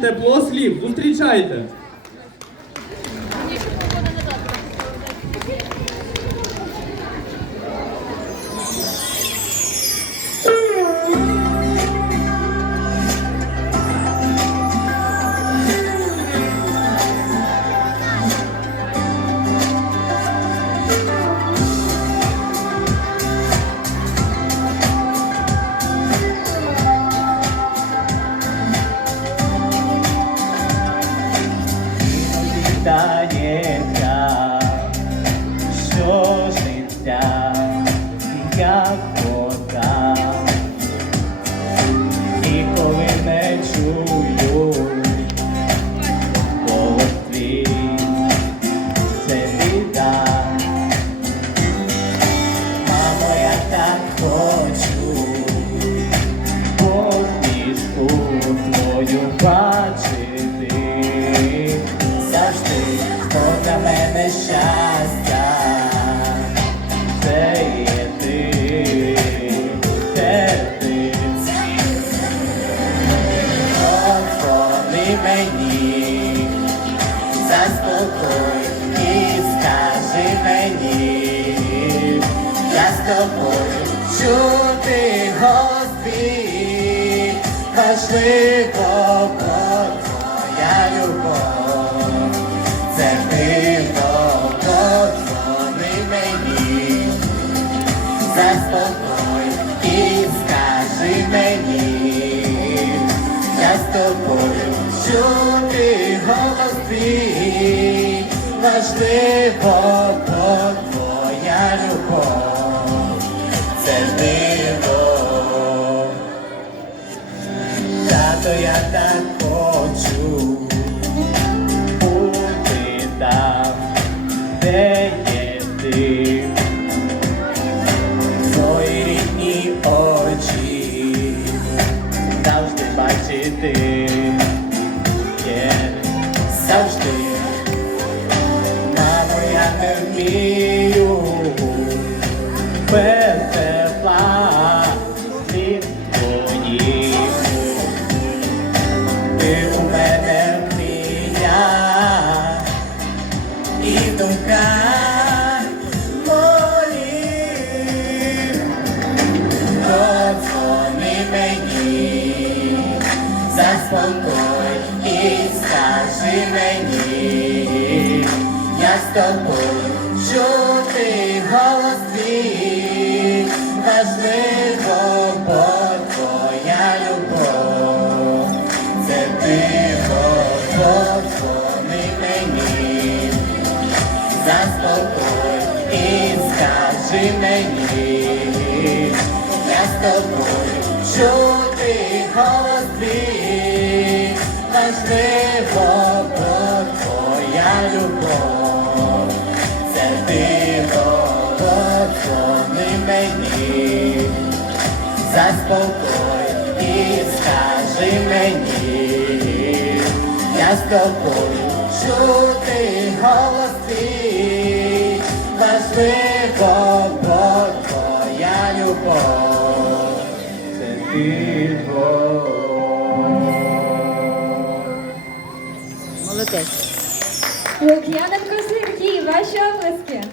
Тепло слів, зустрічайте. Що життя як не чую твій, це біда. Мамо, я так хочу посмішку твою бачити. Завжди, бо для мене щастя, тобою чути твій, важливо, бо твоя любов, це диво, подзвони мені, заспокой і скажи мені, я з тобою чути голос твій, важливо, бо твоя любов, я не вмію без тепла від твоїх. Ти у мене мрія. І думка заспокой і скажи мені, я з тобою чути голос твій, важливо, бо твоя любов, це диво, подзвони мені, заспокой і скажи мені, я з тобою чути голос твій, важливо, любов, це диво, мені, заспокой і скажи мені, я з тобою чути голос твій, важливо, бо твоя любов, це диво. Молодець. Лук'яненко ваші оплески.